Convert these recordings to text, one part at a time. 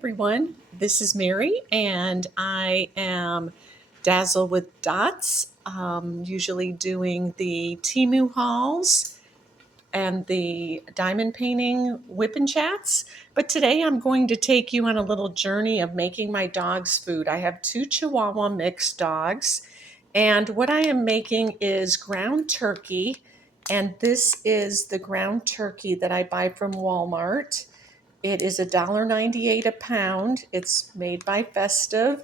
everyone, this is Mary, and I am Dazzle with Dots, usually doing the Timu hauls and the diamond painting whip and chats. But today I'm going to take you on a little journey of making my dog's food. I have two Chihuahua mixed dogs, and what I am making is ground turkey, and this is the ground turkey that I buy from Walmart. It is $1.98 a pound. It's made by Festive.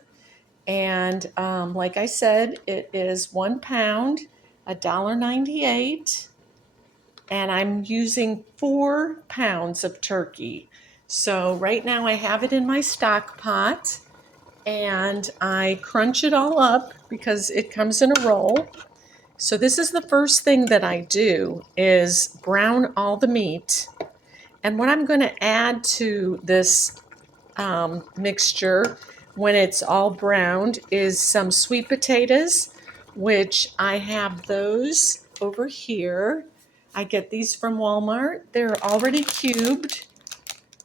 And like I said, it is 1 pound, $1.98. And I'm using 4 pounds of turkey. So right now I have it in my stock pot and I crunch it all up because it comes in a roll. So this is the first thing that I do is brown all the meat. And what I'm going to add to this mixture when it's all browned is some sweet potatoes, which I have those over here. I get these from Walmart. They're already cubed,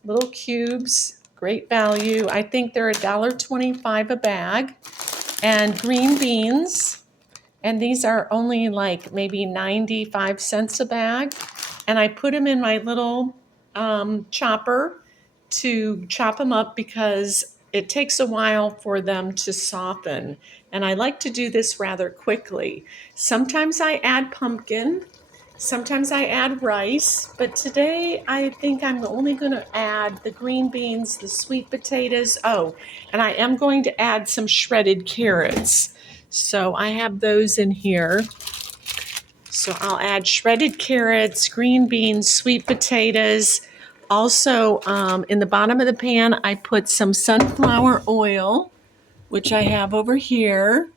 little cubes, great value. I think they're $1.25 a bag. And green beans, and these are only like maybe 95 cents a bag. And I put them in my little chopper to chop them up because it takes a while for them to soften. And I like to do this rather quickly. Sometimes I add pumpkin, sometimes I add rice, but today I think I'm only going to add the green beans, the sweet potatoes. Oh, and I am going to add some shredded carrots. So I have those in here. So I'll add shredded carrots, green beans, sweet potatoes. Also, in the bottom of the pan, I put some sunflower oil, which I have over here.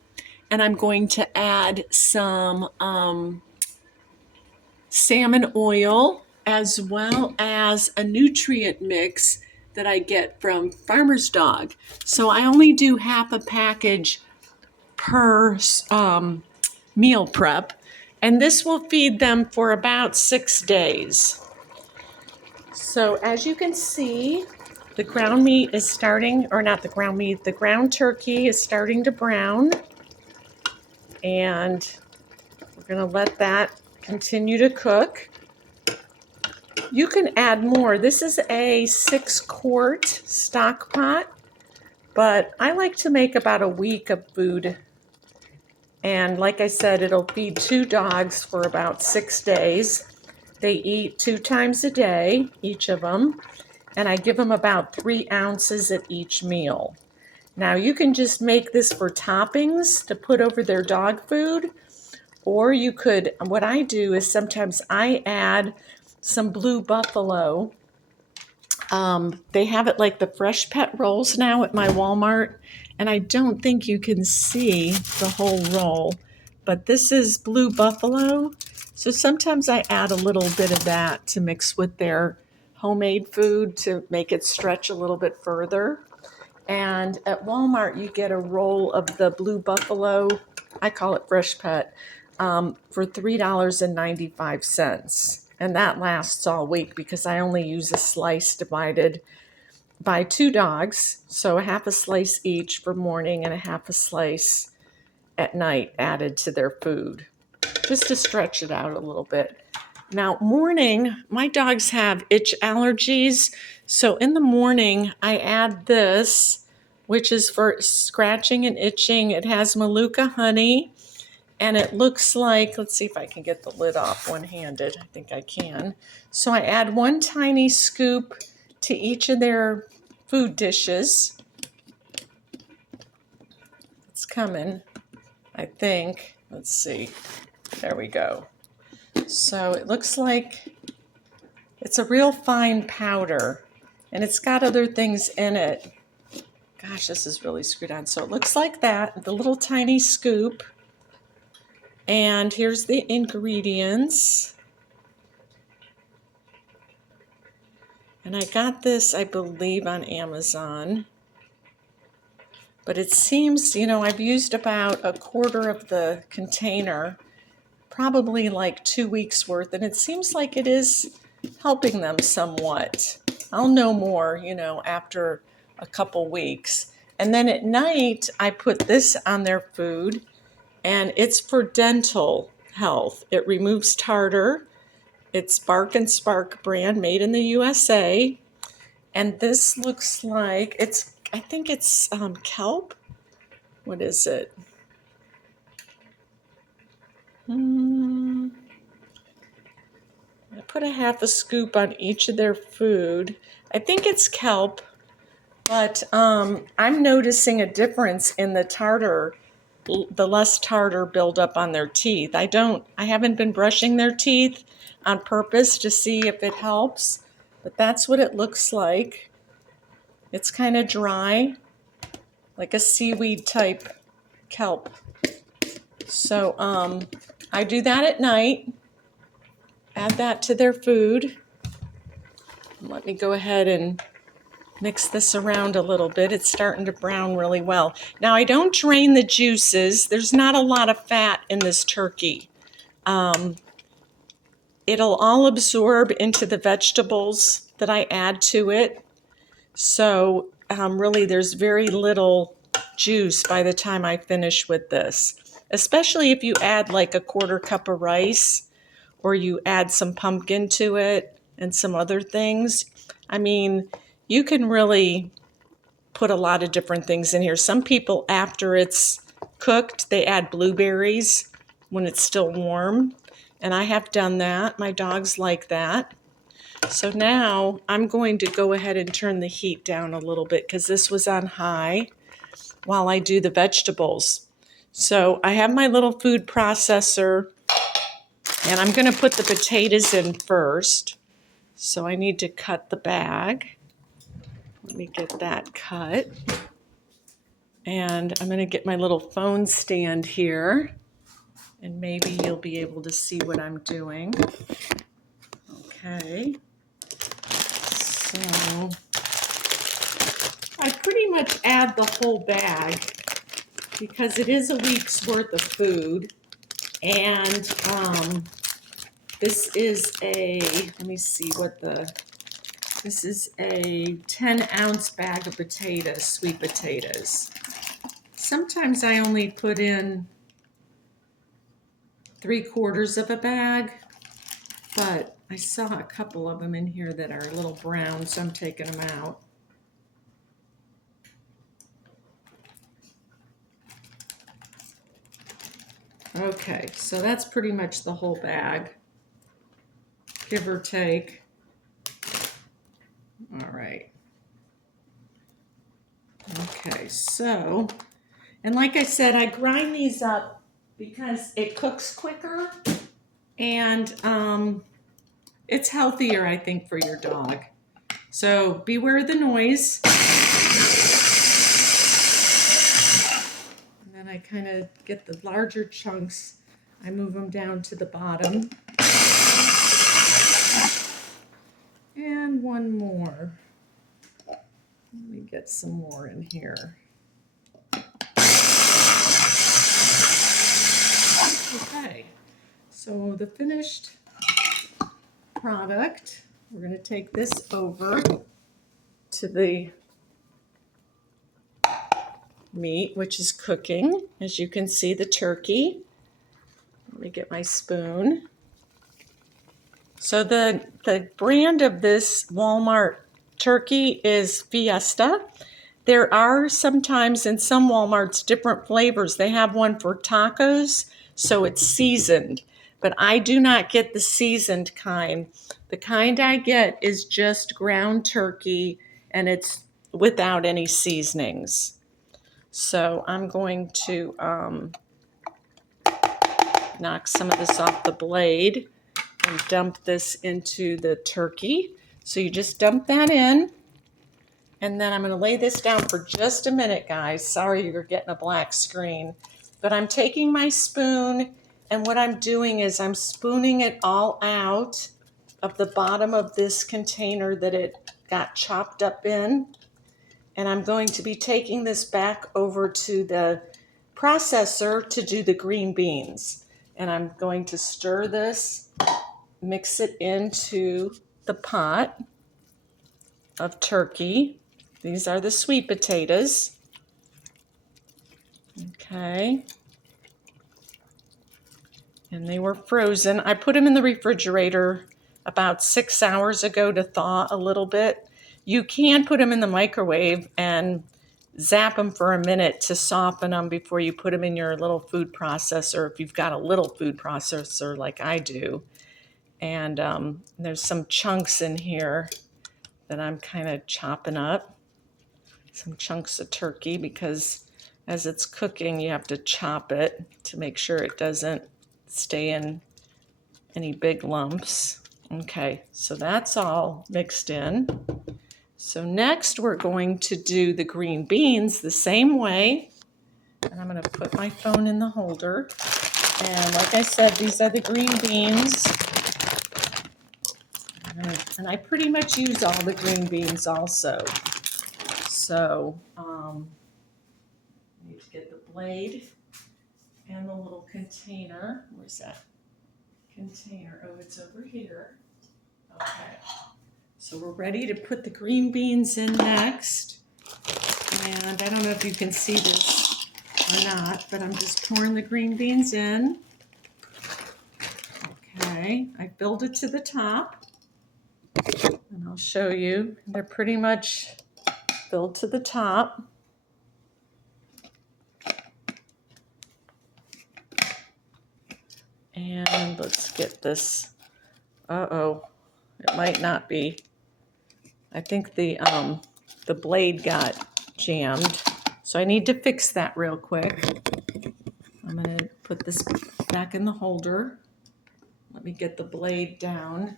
And I'm going to add some salmon oil as well as a nutrient mix that I get from Farmer's Dog. So I only do half a package per meal prep, and this will feed them for about 6 days. So as you can see, the ground meat is starting, or not the ground meat, the ground turkey is starting to brown, and we're going to let that continue to cook. You can add more. This is a 6-quart stock pot, but I like to make about a week of food. And like I said, it'll feed 2 dogs for about 6 days. They eat 2 times a day, each of them, and I give them about 3 ounces at each meal. Now you can just make this for toppings to put over their dog food, or you could, what I do is sometimes I add some blue buffalo. They have it like the fresh pet rolls now at my Walmart, and I don't think you can see the whole roll, but this is blue buffalo. So sometimes I add a little bit of that to mix with their homemade food to make it stretch a little bit further. And at Walmart, you get a roll of the blue buffalo, I call it fresh pet, for $3.95. And that lasts all week because I only use a slice divided by 2 dogs. So a half a slice each for morning and a half a slice at night added to their food, just to stretch it out a little bit. Now, morning, my dogs have itch allergies. So in the morning, I add this, which is for scratching and itching. It has Manuka honey. And it looks like, let's see if I can get the lid off one-handed. I think I can. So I add 1 tiny scoop to each of their food dishes. It's coming, I think. Let's see. There we go. So it looks like it's a real fine powder, and it's got other things in it. Gosh, this is really screwed on. So it looks like that, the little tiny scoop. And here's the ingredients. And I got this, I believe, on Amazon. But it seems, I've used about a quarter of the container, probably like 2 weeks worth, and it seems like it is helping them somewhat. I'll know more, after a couple weeks. And then at night, I put this on their food, and it's for dental health. It removes tartar. It's Bark and Spark brand, made in the USA. And this looks like I think it's kelp. What is it? I put a half a scoop on each of their food. I think it's kelp, but I'm noticing a difference in the tartar, the less tartar buildup on their teeth. I haven't been brushing their teeth on purpose to see if it helps, but that's what it looks like. It's kind of dry, like a seaweed type kelp. So I do that at night, add that to their food. Let me go ahead and mix this around a little bit. It's starting to brown really well. Now, I don't drain the juices. There's not a lot of fat in this turkey. It'll all absorb into the vegetables that I add to it. So really, there's very little juice by the time I finish with this, especially if you add like a quarter cup of rice or you add some pumpkin to it and some other things. I mean, you can really put a lot of different things in here. Some people, after it's cooked, they add blueberries when it's still warm. And I have done that. My dogs like that. So now I'm going to go ahead and turn the heat down a little bit because this was on high while I do the vegetables. So I have my little food processor, and I'm going to put the potatoes in first. So I need to cut the bag. Let me get that cut. And I'm going to get my little phone stand here, and maybe you'll be able to see what I'm doing. Okay. So I pretty much add the whole bag because it is a week's worth of food. And this is let me see this is a 10-ounce bag of potatoes, sweet potatoes. Sometimes I only put in 3/4 of a bag, but I saw a couple of them in here that are a little brown, so I'm taking them out. Okay, so that's pretty much the whole bag, give or take. All right. Okay, so, and like I said, I grind these up because it cooks quicker and it's healthier, I think, for your dog. So beware the noise. And then I kind of get the larger chunks. I move them down to the bottom. And one more. Let me get some more in here. Okay, so the finished product, we're going to take this over to the meat, which is cooking. As you can see, the turkey. Let me get my spoon. So the brand of this Walmart turkey is Fiesta. There are sometimes in some Walmarts different flavors. They have one for tacos, so it's seasoned. But I do not get the seasoned kind. The kind I get is just ground turkey, and it's without any seasonings. So I'm going to knock some of this off the blade and dump this into the turkey. So you just dump that in. And then I'm going to lay this down for just a minute, guys. Sorry you're getting a black screen. But I'm taking my spoon, and what I'm doing is I'm spooning it all out of the bottom of this container that it got chopped up in. And I'm going to be taking this back over to the processor to do the green beans. And I'm going to stir this, mix it into the pot of turkey. These are the sweet potatoes. Okay. And they were frozen. I put them in the refrigerator about 6 hours ago to thaw a little bit. You can put them in the microwave and zap them for a minute to soften them before you put them in your little food processor, if you've got a little food processor like I do. And there's some chunks in here that I'm kind of chopping up. Some chunks of turkey, because as it's cooking, you have to chop it to make sure it doesn't stay in any big lumps. Okay, so that's all mixed in. So next we're going to do the green beans the same way. And I'm going to put my phone in the holder. And like I said, these are the green beans. And I pretty much use all the green beans also. So I need to get the blade and the little container. Where's that container? Oh, it's over here. Okay. So we're ready to put the green beans in next. And I don't know if you can see this or not, but I'm just pouring the green beans in. Okay, I filled it to the top. And I'll show you. They're pretty much filled to the top. And let's get this. Uh-oh, it might not be. I think the blade got jammed. So I need to fix that real quick. I'm going to put this back in the holder. Let me get the blade down.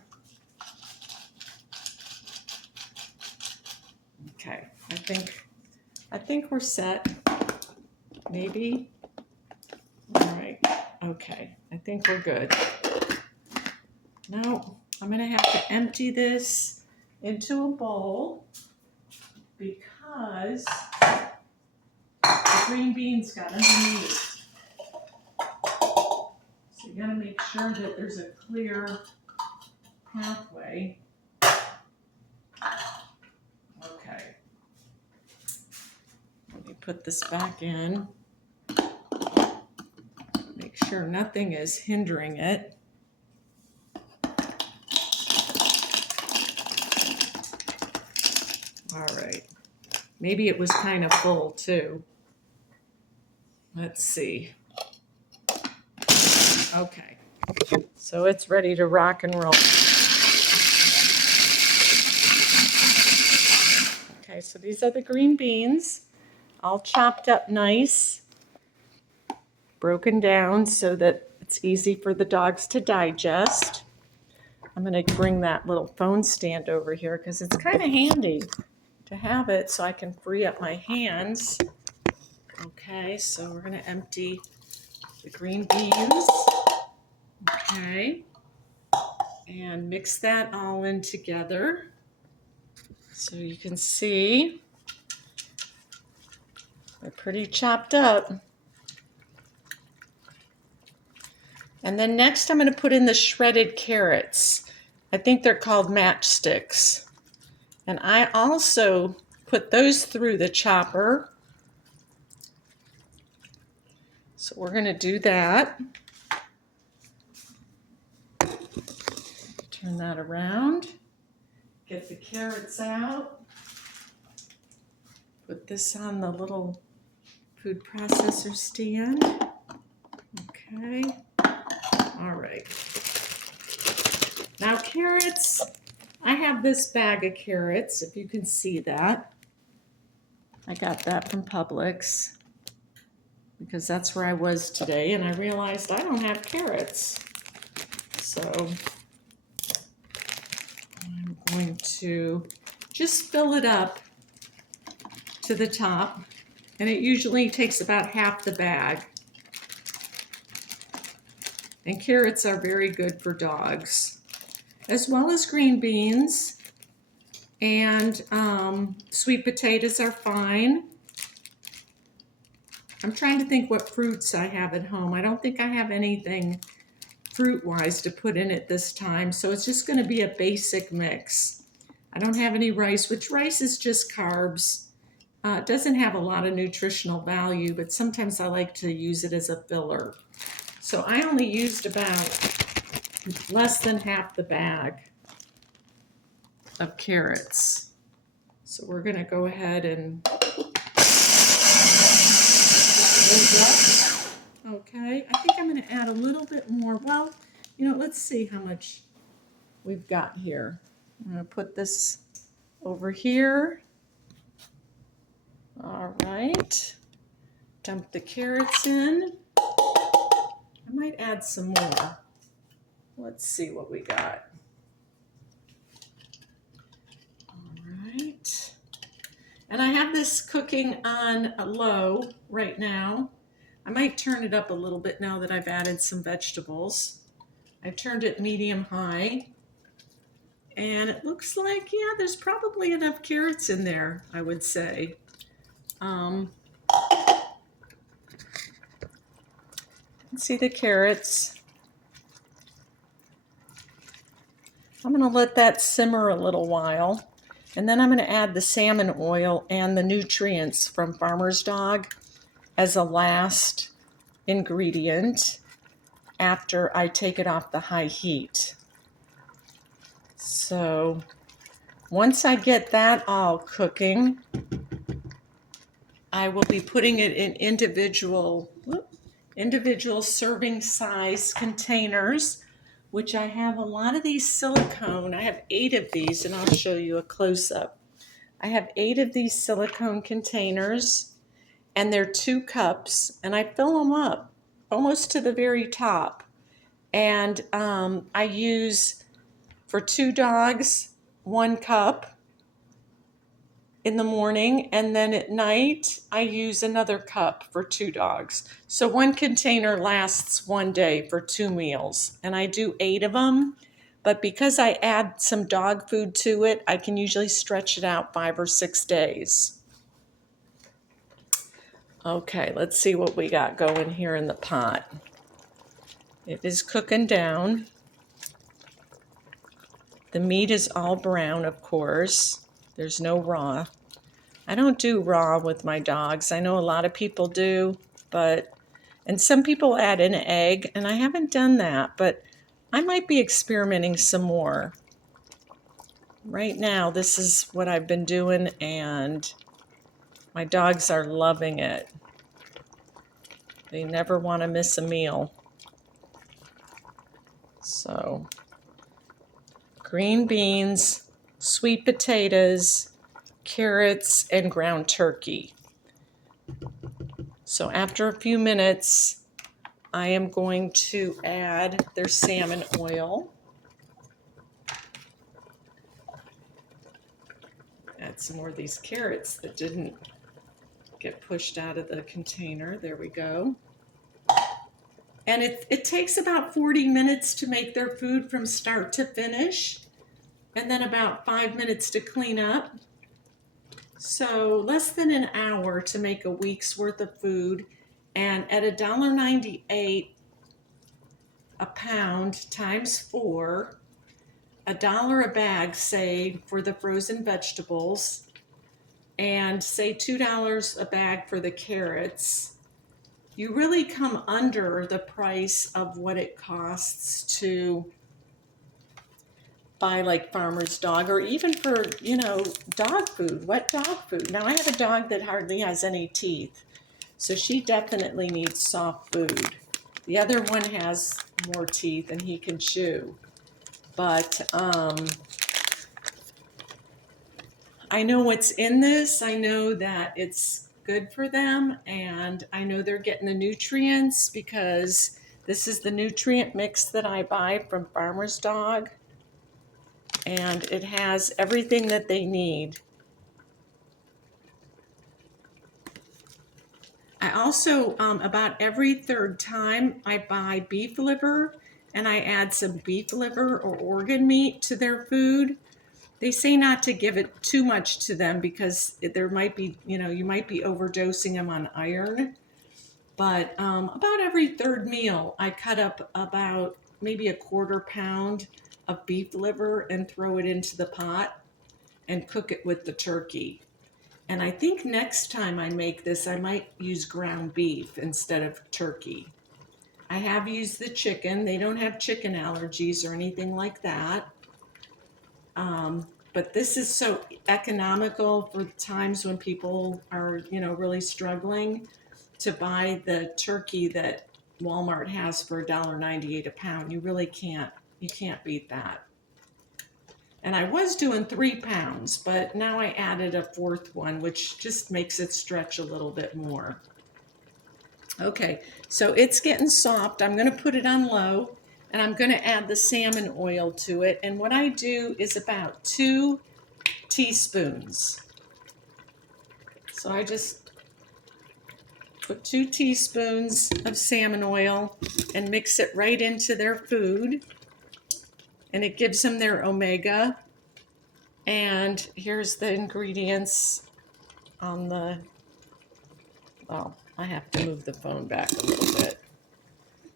Okay, I think we're set. Maybe. All right. Okay, I think we're good. Now I'm going to have to empty this into a bowl because the green beans got underneath. So you got to make sure that there's a clear pathway. Okay. Let me put this back in. Make sure nothing is hindering it. All right. Maybe it was kind of full too. Let's see. Okay. So it's ready to rock and roll. Okay, so these are the green beans, all chopped up nice, broken down so that it's easy for the dogs to digest. I'm going to bring that little phone stand over here because it's kind of handy to have it so I can free up my hands. Okay, so we're going to empty the green beans. Okay, and mix that all in together so you can see they're pretty chopped up. And then next I'm going to put in the shredded carrots. I think they're called matchsticks. And I also put those through the chopper. So we're going to do that. Turn that around. Get the carrots out. Put this on the little food processor stand. Okay. All right. Now carrots, I have this bag of carrots, if you can see that. I got that from Publix because that's where I was today, and I realized I don't have carrots. So I'm going to just fill it up to the top, and it usually takes about half the bag. And carrots are very good for dogs, as well as green beans, and sweet potatoes are fine. I'm trying to think what fruits I have at home. I don't think I have anything fruit-wise to put in it this time, so it's just going to be a basic mix. I don't have any rice, which rice is just carbs. It doesn't have a lot of nutritional value, but sometimes I like to use it as a filler. So I only used about less than half the bag of carrots. So we're going to go ahead and okay, I think I'm going to add a little bit more. Well, let's see how much we've got here. I'm going to put this over here. All right. Dump the carrots in. I might add some more. Let's see what we got. All right. And I have this cooking on a low right now. I might turn it up a little bit now that I've added some vegetables. I've turned it medium high. And it looks like, yeah, there's probably enough carrots in there, I would say. See the carrots. I'm going to let that simmer a little while. And then I'm going to add the salmon oil and the nutrients from Farmer's Dog as a last ingredient after I take it off the high heat. So once I get that all cooking, I will be putting it in individual serving size containers, which I have a lot of these silicone. I have 8 of these, and I'll show you a close-up. I have 8 of these silicone containers, and they're 2 cups, and I fill them up almost to the very top. And I use, for 2 dogs, 1 cup in the morning, and then at night I use another cup for 2 dogs. So 1 container lasts 1 day for 2 meals, and I do 8 of them. But because I add some dog food to it, I can usually stretch it out 5 or 6 days. Okay, let's see what we got going here in the pot. It is cooking down. The meat is all brown, of course. There's no raw. I don't do raw with my dogs. I know a lot of people do, and some people add an egg, and I haven't done that, but I might be experimenting some more. Right now, this is what I've been doing, and my dogs are loving it. They never want to miss a meal. So, green beans, sweet potatoes, carrots, and ground turkey. So after a few minutes, I am going to add their salmon oil. Add some more of these carrots that didn't get pushed out of the container. There we go. And it takes about 40 minutes to make their food from start to finish, and then about 5 minutes to clean up. So less than an hour to make a week's worth of food, and at $1.98 a pound times 4, $1 a bag, say, for the frozen vegetables, and say $2 a bag for the carrots, you really come under the price of what it costs to buy like Farmer's Dog, or even for, dog food, wet dog food. Now I have a dog that hardly has any teeth, so she definitely needs soft food. The other one has more teeth and he can chew. But I know what's in this. I know that it's good for them, and I know they're getting the nutrients because this is the nutrient mix that I buy from Farmer's Dog. And it has everything that they need. I also, about every 3rd time, I buy beef liver, and I add some beef liver or organ meat to their food. They say not to give it too much to them because there might be, you might be overdosing them on iron. But about every 3rd meal, I cut up about maybe a 1/4 pound of beef liver and throw it into the pot. and cook it with the turkey. And I think next time I make this, I might use ground beef instead of turkey. I have used the chicken. They don't have chicken allergies or anything like that. But this is so economical for times when people are, really struggling to buy the turkey that Walmart has for $1.98 a pound. You can't beat that. And I was doing 3 pounds, but now I added a fourth one, which just makes it stretch a little bit more. Okay, so it's getting soft. I'm going to put it on low, and I'm going to add the salmon oil to it. And what I do is about 2 teaspoons. So I just put 2 teaspoons of salmon oil and mix it right into their food. And it gives them their omega. And here's the ingredients on the, well, I have to move the phone back a little bit.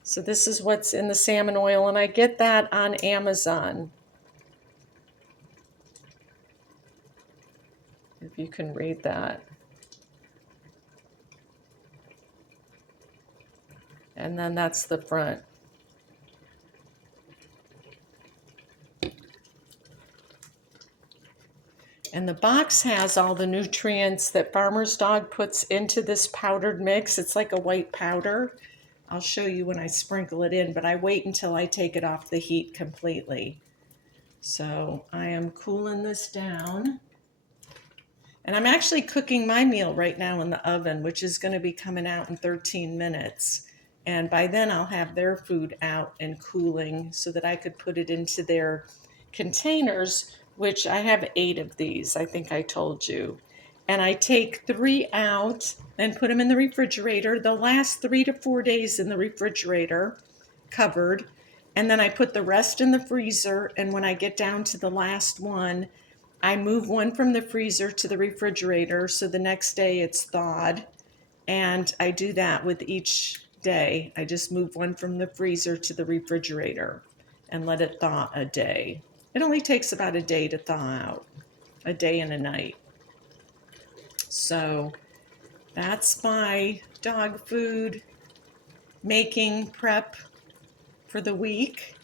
So this is what's in the salmon oil, and I get that on Amazon. If you can read that. And then that's the front. And the box has all the nutrients that Farmer's Dog puts into this powdered mix. It's like a white powder. I'll show you when I sprinkle it in, but I wait until I take it off the heat completely. So I am cooling this down. And I'm actually cooking my meal right now in the oven, which is going to be coming out in 13 minutes. And by then I'll have their food out and cooling so that I could put it into their containers, which I have 8 of these, I think I told you. And I take 3 out and put them in the refrigerator. They'll last 3 to 4 days in the refrigerator, covered. And then I put the rest in the freezer. And when I get down to the last one, I move one from the freezer to the refrigerator. So the next day it's thawed. And I do that with each day. I just move one from the freezer to the refrigerator and let it thaw a day. It only takes about a day to thaw out, a day and a night. So that's my dog food making prep for the week.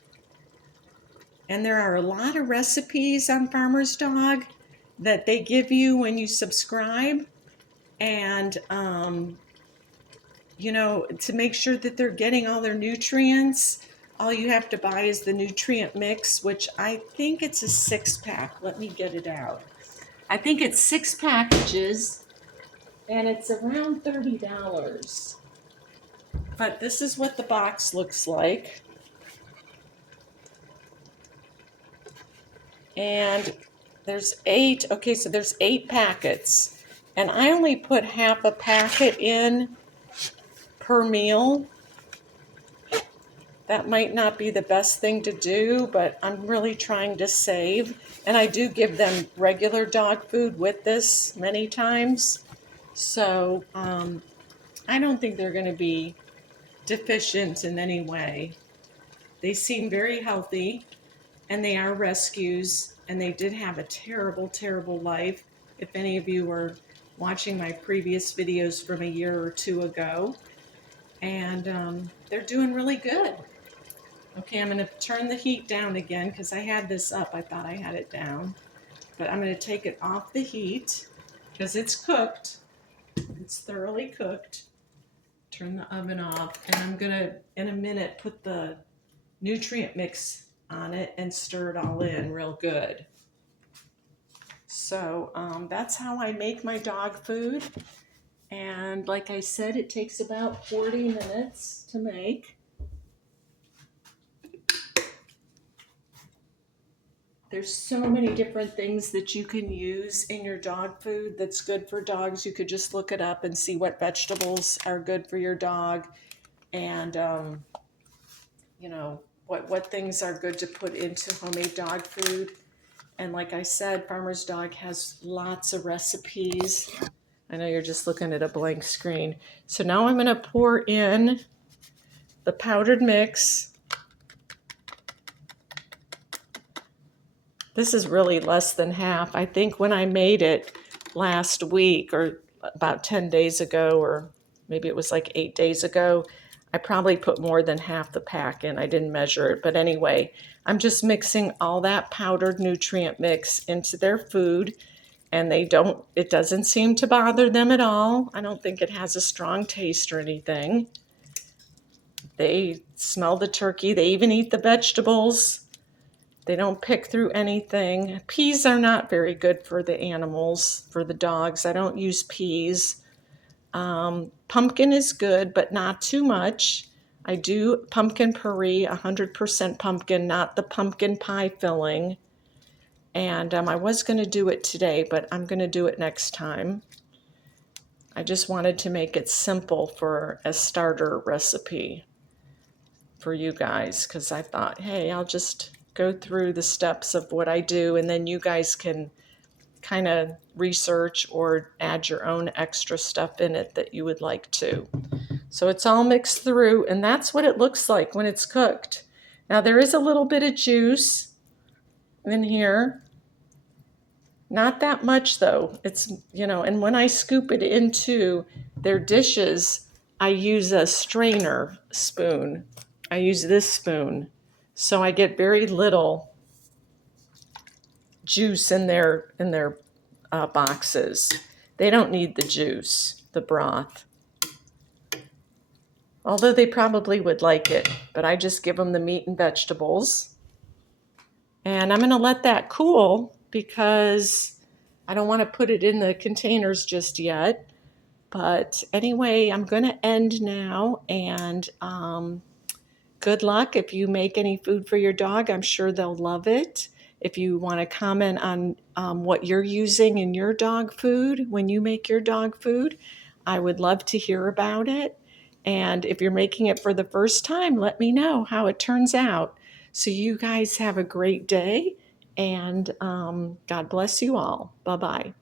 And there are a lot of recipes on Farmer's Dog that they give you when you subscribe. And, to make sure that they're getting all their nutrients, all you have to buy is the nutrient mix, which I think it's a 6-pack. Let me get it out. I think it's 6 packages, and it's around $30. But this is what the box looks like. And there's 8, okay, so there's 8 packets. And I only put half a packet in per meal. That might not be the best thing to do, but I'm really trying to save. And I do give them regular dog food with this many times. So I don't think they're going to be deficient in any way. They seem very healthy, and they are rescues, and they did have a terrible, terrible life. If any of you were watching my previous videos from a year or 2 ago, and they're doing really good. Okay, I'm going to turn the heat down again because I had this up. I thought I had it down. But I'm going to take it off the heat because it's cooked. It's thoroughly cooked. Turn the oven off. And I'm going to, in a minute, put the nutrient mix on it and stir it all in real good. So that's how I make my dog food. And like I said, it takes about 40 minutes to make. There's so many different things that you can use in your dog food that's good for dogs. You could just look it up and see what vegetables are good for your dog, and what things are good to put into homemade dog food. And like I said, Farmer's Dog has lots of recipes. I know you're just looking at a blank screen. So now I'm going to pour in the powdered mix. This is really less than half. I think when I made it last week or about 10 days ago, or maybe it was like 8 days ago, I probably put more than half the pack in. I didn't measure it. But anyway, I'm just mixing all that powdered nutrient mix into their food, and it doesn't seem to bother them at all. I don't think it has a strong taste or anything. They smell the turkey. They even eat the vegetables. They don't pick through anything. Peas are not very good for the animals, for the dogs. I don't use peas. Pumpkin is good, but not too much. I do pumpkin puree, 100% pumpkin, not the pumpkin pie filling. And I was going to do it today, but I'm going to do it next time. I just wanted to make it simple for a starter recipe for you guys, because I thought, hey, I'll just go through the steps of what I do, and then you guys can kind of research or add your own extra stuff in it that you would like to. So it's all mixed through, and that's what it looks like when it's cooked. Now there is a little bit of juice in here. Not that much though. It's, and when I scoop it into their dishes, I use a strainer spoon. I use this spoon. So I get very little juice in their boxes. They don't need the juice, the broth. Although they probably would like it, but I just give them the meat and vegetables. And I'm going to let that cool because I don't want to put it in the containers just yet. But anyway, I'm going to end now, and good luck if you make any food for your dog. I'm sure they'll love it. If you want to comment on what you're using in your dog food when you make your dog food, I would love to hear about it. And if you're making it for the first time, let me know how it turns out. So you guys have a great day, and God bless you all. Bye-bye.